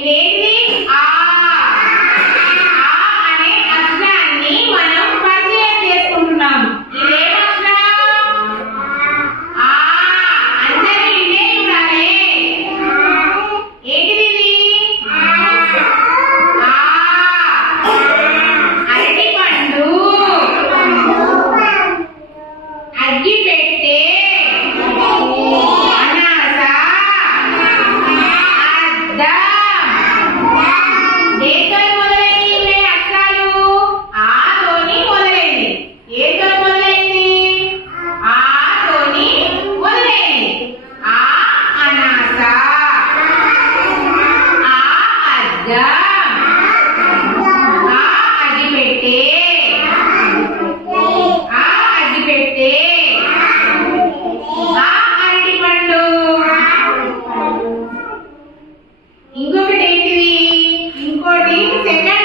ఇదేంటిది? ఆ అనే అక్షరాన్ని మనం పరిచయం చేసుకుంటున్నాం. ఇదేం అక్షరం? ఆ. అందరూ ఇదే చూడాలి. ఏంటిది? ఆ. అరటి పండు, అగ్గి పెట్టే, అనాస, అద్దం. దేంతో మొదలైంది అక్షరాలు? ఆతోని మొదలైంది. ఏతో మొదలైంది? ఆతోని మొదలైంది. ఆ అనాస, ఆ అద్దం, ఆ అగ్గిపెట్టె, ఆ అగ్గిపెట్టె, ఆ అరటిపండు. ఇంకొకటి ఏంటిది? ఇంకోటి సెకండ్